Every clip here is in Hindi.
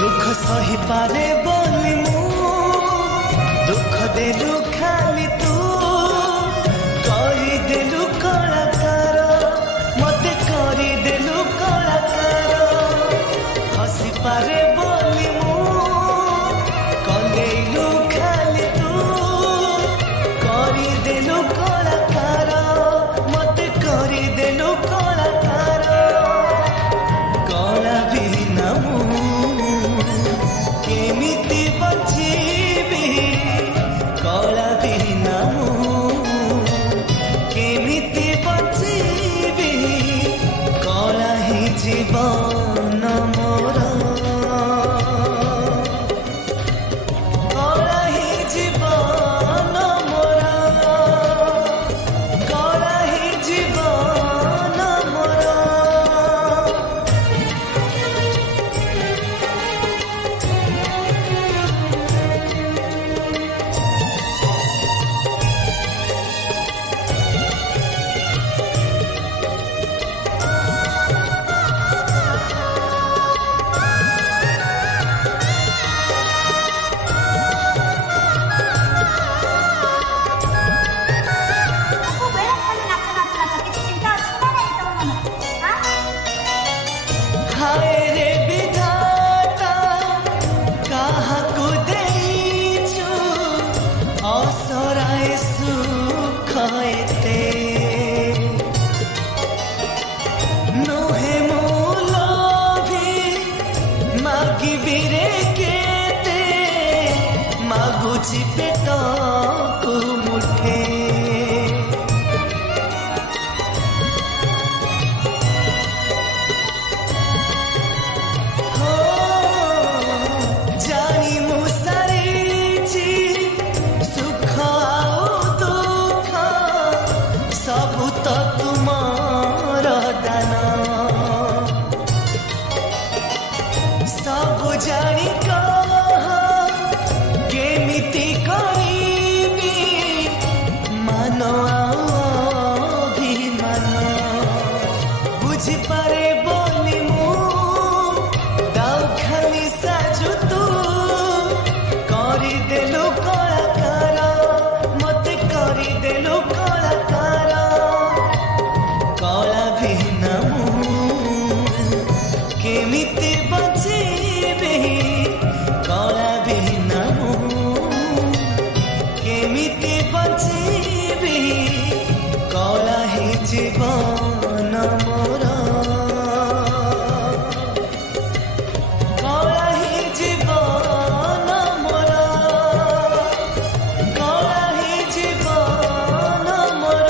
दुख सही पारे बोली मु दुख देलु खाली तू करी देलु कलाकार मते करी देलु कलाकार हसी पारे बोली मु कलेलु खाली तू करी देलु कलाकार मते करी देलु कलाकार कला बिना मु केमिति बचिबी कला बिना मु केमिति बचिबी कला ही जीवन मोर कला ही जीवन मोर कला ही जीवन मोर Aku belok kali nacha kita cinta semana itu mana? Hah? हाय रे विधाता काहाकु देइछु असराय सुख एते नोहे मोलोभी मागिबी रे केते मागुछि पेटकु मुठे हो जानी मुसारिची सुख आउ दुख सबु तो तुमार दान सबु जानी कह केमिति करिबी मान आउ अभिमान बुझी पारे बोली मु दाउ खाली साजु तू करी देलु कलाकार मते करी देलु कलाकार कला बिना मु केमिति बचिबी कला बिना मु केमिति बचिबी कला ही जीवन मोर कला ही जीवन मोर कला ही जीवन मोर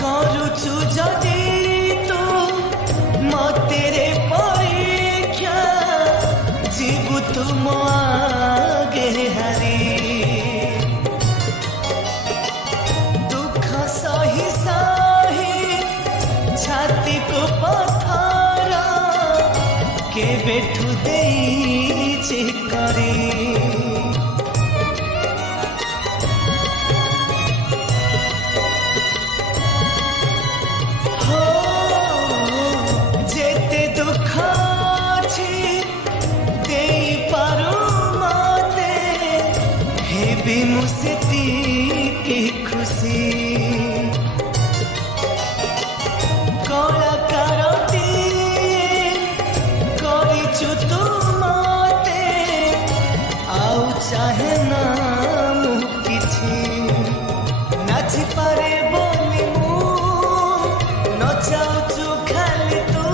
करुछु जदि तू मते रे परीक्षा जीवु तुम आगे हरी दुख सही सही छाती को पत्थर के बेठु देइछि करी हो जेते दुख अछि देई पारु मते हेबी मुसेती की खुशी कलाकारती करिछु तू मते आउ चाहे ना मु किछि नाचि पारे बोली मु नचाउछु खाली तू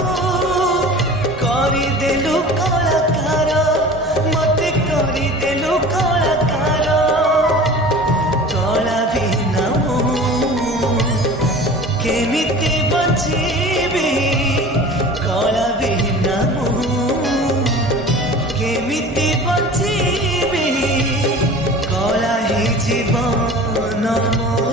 करी देलु कलाकार मते करी देलु कलाकार कला बिना मु केमिति बचिबी कला बिना मु ଏହି ଜୀବନ ମୋ